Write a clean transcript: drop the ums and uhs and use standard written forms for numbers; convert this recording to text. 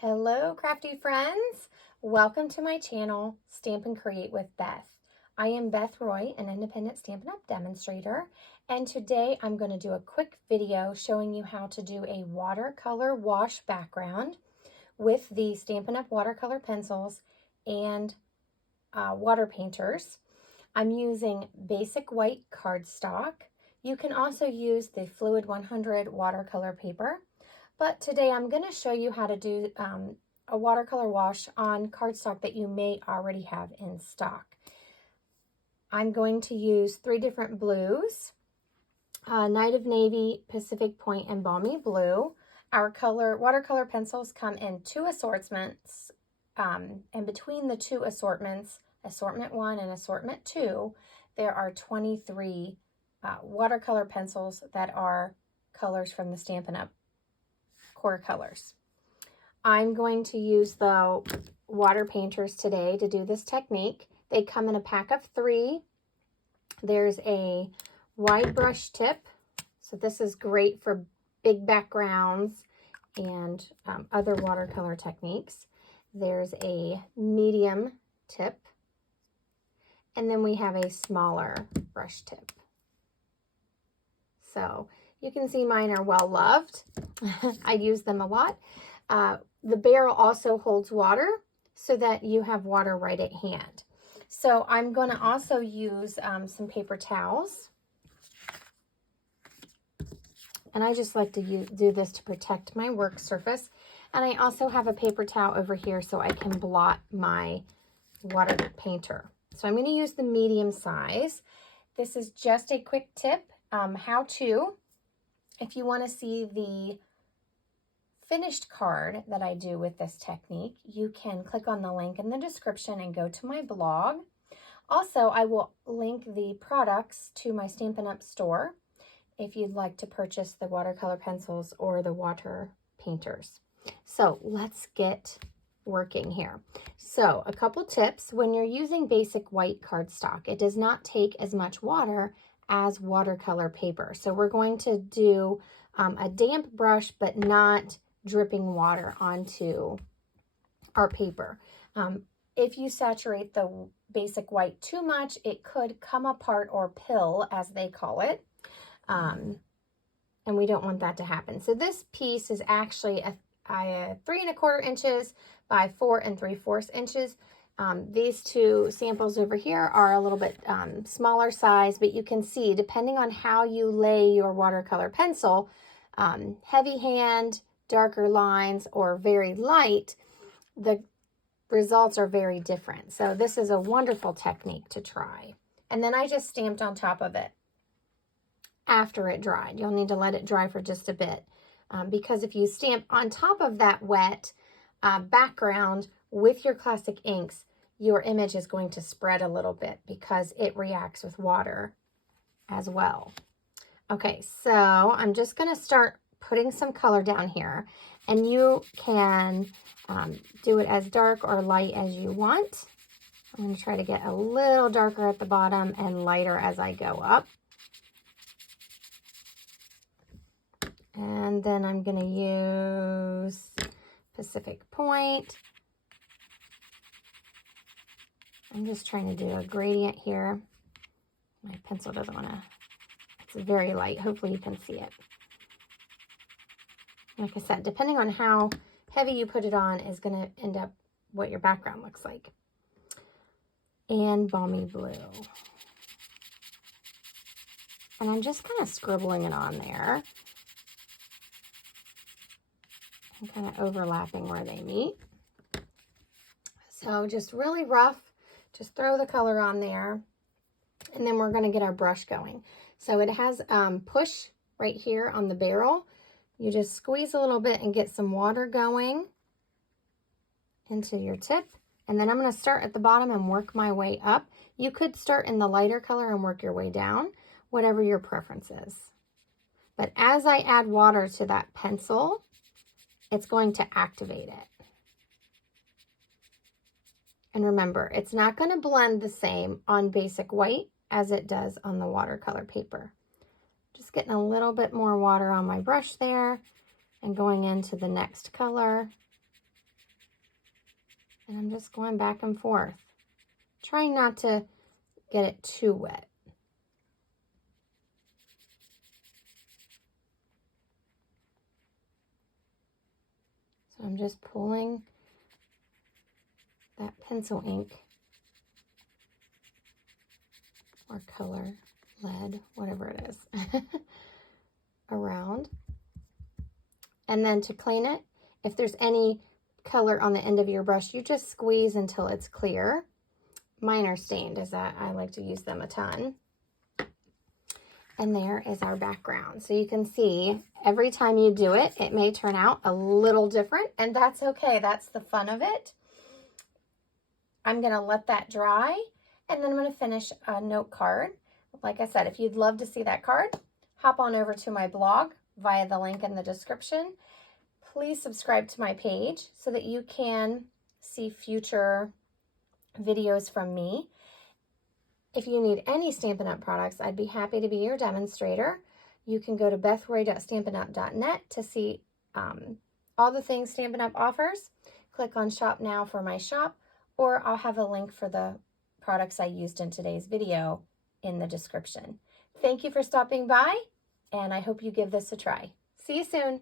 Hello, crafty friends. Welcome to my channel, Stamp and Create with Beth. I am Beth Roy, an independent Stampin' Up! Demonstrator, and today I'm going to do a quick video showing you how to do a watercolor wash background with the Stampin' Up! Watercolor pencils and water painters. I'm using basic white cardstock. You can also use the Fluid 100 watercolor paper. But today I'm going to show you how to do a watercolor wash on cardstock that you may already have in stock. I'm going to use 3 different blues, Night of Navy, Pacific Point, and Balmy Blue. Our watercolor pencils come in 2 assortments, and between the 2 assortments, assortment 1 and assortment 2, there are 23 watercolor pencils that are colors from the Stampin' Up! Core colors. I'm going to use the water painters today to do this technique. They come in a pack of 3. There's a wide brush tip, so this is great for big backgrounds and other watercolor techniques. There's a medium tip, and then we have a smaller brush tip. So you can see mine are well loved. I use them a lot. The barrel also holds water so that you have water right at hand. So I'm going to also use some paper towels. And I just like to do this to protect my work surface. And I also have a paper towel over here so I can blot my water painter. So I'm going to use the medium size. This is just a quick tip, how to. If you want to see the finished card that I do with this technique, you can click on the link in the description and go to my blog. Also, I will link the products to my Stampin' Up! Store if you'd like to purchase the watercolor pencils or the water painters. So let's get working here. So a couple tips: when you're using basic white cardstock, it does not take as much water as watercolor paper. So we're going to do a damp brush, but not dripping water onto our paper. If you saturate the basic white too much, it could come apart or pill, as they call it. And we don't want that to happen. So this piece is actually a 3¼ inches by 4 3/4 inches. These 2 samples over here are a little bit smaller size, but you can see, depending on how you lay your watercolor pencil, heavy hand, darker lines, or very light, the results are very different. So this is a wonderful technique to try. And then I just stamped on top of it after it dried. You'll need to let it dry for just a bit, because if you stamp on top of that wet background with your classic inks, your image is going to spread a little bit because it reacts with water as well. Okay, so I'm just going to start putting some color down here, and you can do it as dark or light as you want. I'm going to try to get a little darker at the bottom and lighter as I go up. And then I'm going to use Pacific Point. I'm just trying to do a gradient here. My pencil doesn't want to, it's very light. Hopefully you can see it. Like I said, depending on how heavy you put it on is going to end up what your background looks like. And Balmy Blue. And I'm just kind of scribbling it on there. And kind of overlapping where they meet. So just really rough. Just throw the color on there, and then we're going to get our brush going. So it has push right here on the barrel. You just squeeze a little bit and get some water going into your tip. And then I'm going to start at the bottom and work my way up. You could start in the lighter color and work your way down, whatever your preference is. But as I add water to that pencil, it's going to activate it. And remember, it's not going to blend the same on basic white as it does on the watercolor paper. Just getting a little bit more water on my brush there and going into the next color. And I'm just going back and forth, trying not to get it too wet. So I'm just pulling that pencil ink or color, lead, whatever it is, around. And then to clean it, if there's any color on the end of your brush, you just squeeze until it's clear. Mine are stained, as I like to use them a ton. And there is our background. So you can see every time you do it, it may turn out a little different, and that's okay. That's the fun of it. I'm going to let that dry, and then I'm going to finish a note card. Like I said, if you'd love to see that card, hop on over to my blog via the link in the description. Please subscribe to my page so that you can see future videos from me. If you need any Stampin' Up! Products, I'd be happy to be your demonstrator. You can go to bethroy.stampinup.net to see all the things Stampin' Up! Offers. Click on Shop Now for my shop, or I'll have a link for the products I used in today's video in the description. Thank you for stopping by, and I hope you give this a try. See you soon.